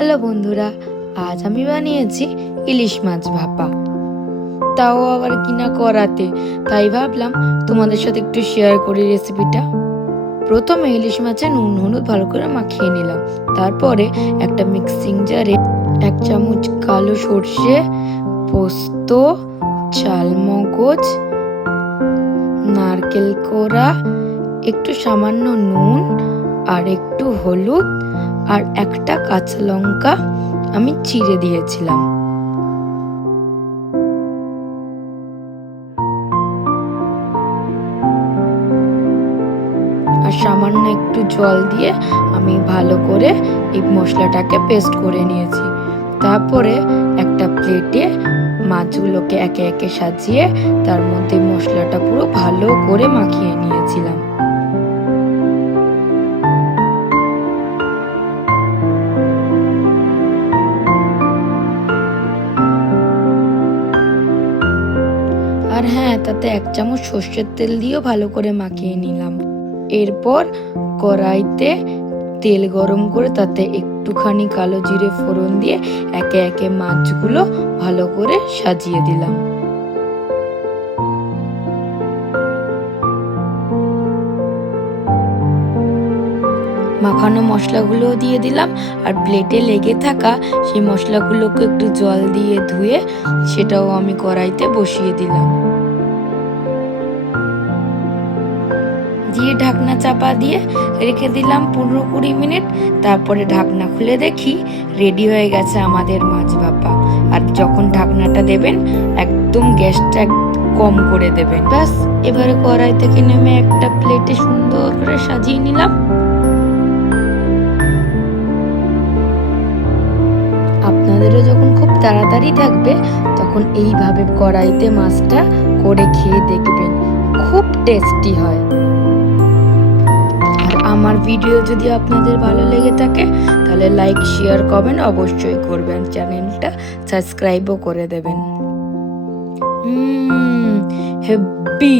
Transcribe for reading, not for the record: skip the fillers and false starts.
Hello বন্ধুরা, আজ আমি বানিয়েছি ইলিশ মাছ ভাপা, তাও আবার কিনা করাতে। তাই ভাবলাম তোমাদের সাথে একটু শেয়ার করি রেসিপিটা। প্রথমে ইলিশ মাছে নুন হলুদ ভালো করে মাখিয়ে নিলাম। তারপরে একটা মিক্সিং জারে 1 চামচ কালো সর্ষে, পোস্ত, চালমগজ, নারকেল কোড়া, একটু সামান্য নুন আর একটু হলুদ আর একটা কাঁচা লঙ্কা আমি চিড়ে দিয়েছিলাম। আর সামান্য একটু জল দিয়ে আমি ভালো করে এই মশলাটাকে পেস্ট করে নিয়েছি। তারপরে একটা প্লেটে মাছগুলোকে একে একে সাজিয়ে তার মধ্যে মশলাটা পুরো ভালো করে মাখিয়ে নিয়েছিলাম। আর হ্যাঁ, তাতে 1 চামচ সর্ষের তেল দিয়েও ভালো করে মাখিয়ে নিলাম। এরপর কড়াইতে তেল গরম করে তাতে একটুখানি কালো জিরে ফোড়ন দিয়ে একে একে মাছগুলো ভালো করে সাজিয়ে দিলাম। মাখানো মশলাগুলোও দিয়ে দিলাম আর প্লেটে লেগে থাকা সেই মশলাগুলোকে একটু জল দিয়ে ধুয়ে সেটাও আমি কড়াইতে বসিয়ে দিলাম। দিয়ে ঢাকনা চাপা দিয়ে রেখে দিলাম 15-20 মিনিট। তারপরে ঢাকনা খুলে দেখি রেডি হয়ে গেছে আমাদের মাছ ভাপা। আর যখন ঢাকনাটা দেবেন একদম গ্যাসটা কম করে দেবেন। ব্যাস, এবারে কড়াই থেকে নেমে একটা প্লেটে সুন্দর করে সাজিয়ে নিলাম। আপনাদেরও যখন খুব তাড়াতাড়ি থাকবে তখন এইভাবে কড়াইতে মাছটা করে খেয়ে দেখবেন, খুব টেস্টি হয়। আর আমার ভিডিও যদি আপনাদের ভালো লেগে থাকে তাহলে লাইক শেয়ার কমেন্ট অবশ্যই করবেন, চ্যানেলটা সাবস্ক্রাইবও করে দেবেন। হেব্বি